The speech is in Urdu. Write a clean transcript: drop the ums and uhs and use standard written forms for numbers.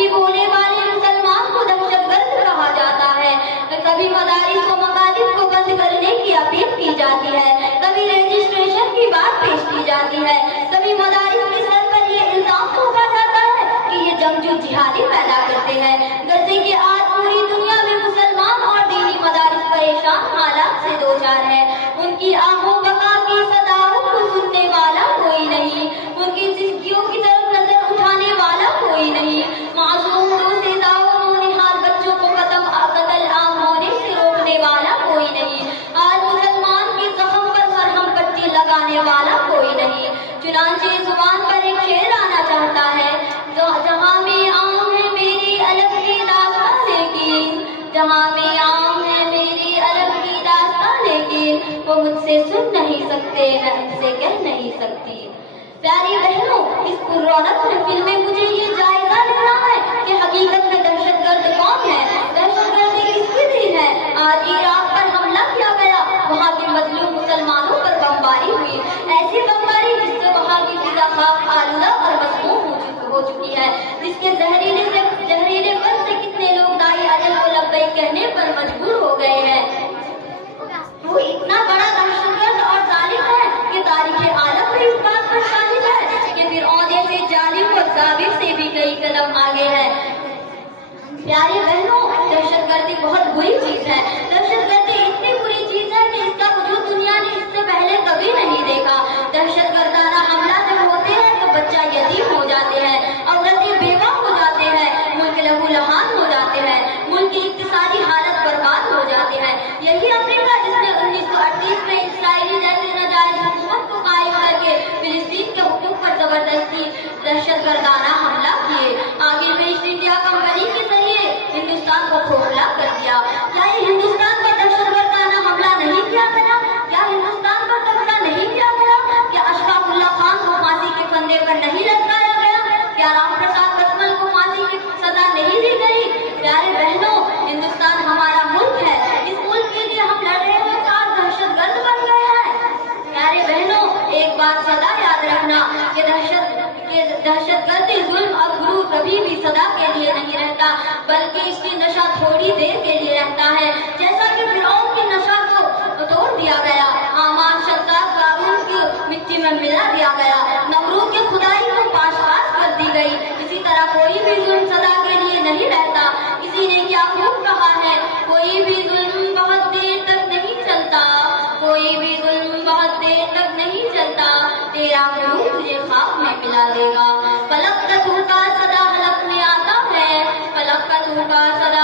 کبھی بولنے والے مسلمان کو دہشت گرد کہا جاتا ہے، کبھی مدارس و مکاتب کو بند کرنے کی اپیل کی جاتی ہے، کبھی رجسٹریشن کی بات پیش کی جاتی ہے، کبھی مدارس کے سر پر یہ الزام تھوپا جاتا ہے کہ یہ جنگجو جہادی پیدا کرتے ہیں۔ غزے کے آج پوری دنیا میں مسلمان اور دینی مدارس پریشان حالات سے دوچار ہے۔ ان کی آہ و بقا کی صداؤں کو سننے والا کوئی نہیں، ان کی زندگیوں کی طرف نظر اٹھانے والا کوئی نہیں، معصوم روزیدہ و نونہار بچوں کو قتل عام ہونے سے روکنے والا کوئی نہیں، آج مسلمان کے زخم پر مرہم پٹی لگانے والا کوئی نہیں۔ چنانچہ زبان پر ایک شعر آنا چاہتا ہے، جہاں میں عام ہے میری الگ کی داستان لیکن، جہاں میں عام ہے میری الگ کی داستان لیکن، وہ مجھ سے سن نہیں سکتے، میں ان سے کہہ نہیں سکتی۔ پیاری بہنوں، اس پررونق محفل میں مجھے یہ جائزہ لینا ہے کہ حقیقت میں دہشت گرد کون ہے، دہشت گردی کس کی دین ہے۔ آج عراق پر حملہ کیا گیا، وہاں کے مظلوم مسلمانوں پر بمباری ہوئی، ایسی بمباری جس سے وہاں کی فضا خاک آلودہ اور مسموم ہو چکی ہے، جس کے زہریلے پن سے کتنے لوگ داعی اجل کو لبیک کہنے پر مجبور ہو گئے ہیں۔ وہ اتنا بڑا دہشت گرد اور ظالم ہے کہ تاریخ عالم بھی اس بات پر شاہد ہے کہ فرعون سے ظالم اور ظالم سے بھی کئی قدم آگے ہے۔ پیارے بہنوں، دہشت گردی بہت بری چیز ہے، دہشت گردی اتنی بری چیز ہے کہ اس کا وجود دنیا نے اس سے پہلے کبھی نہیں دیکھا۔ دہشت گردانہ حملہ جب ہوتے ہیں تو بچہ یتیم ہو جاتے ہیں، عورتیں بیوہ ہو جاتے ہیں، ملک لہو لہان ہو جاتے ہیں، ملک کی اقتصادی حالت برباد ہو جاتے ہیں۔ یہی امریکہ جس نے 1938 میں اسرائیلی جیسے ناجائز حکومت کو قائم کر کے فلسطین کے حقوق پر زبردستی دہشت گردانہ حملہ کیے، آخر میں ایسٹ انڈیا کمپنی کے ذریعے ہندوستان کو کھوکھلا کر دیا۔ کیا یہ ہندوستان پر دہشت گردانہ حملہ نہیں کیا گیا؟ کیا ہندوستان پر قبضہ نہیں کیا گیا؟ کیا اشفاق اللہ خان کو پھانسی کے پھندے پر نہیں لٹکایا گیا؟ کیا رام پرساد بسمل کو پھانسی کی سزا نہیں دی گئی؟ پیارے بہنوں، ہندوستان ہمارا ملک ہے، اس ملک کے لیے ہم لڑ رہے ہیں تو آج دہشت گرد بن گئے ہیں۔ پیارے بہنوں، ایک بات سدا یاد رکھنا کہ دہشت گردی ظلم اور غرور کبھی بھی سدا کے لیے نہیں رہتا، بلکہ اس کی نشہ تھوڑی دیر کے لیے رہتا ہے، جیسا کہ فرعون کی نشہ کو توڑ دیا گیا، حامان شداد قارون کی مٹی میں ملا دیا گیا، نمرود کی خدائی کو پاش پاش کر دی گئی، اسی طرح کوئی بھی ظلم سدا کے لیے نہیں رہتا۔ کسی نے کیا خوب کہا ہے، کوئی بھی ظلم بہت دیر تک نہیں چلتا، کوئی بھی ظلم بہت دیر تک نہیں چلتا، تیرا غرور تجھے خاک میں ملا دے گا۔ فلک کا دھوکا سدا حلق میں آتا ہے، فلک کا دھوکا سدا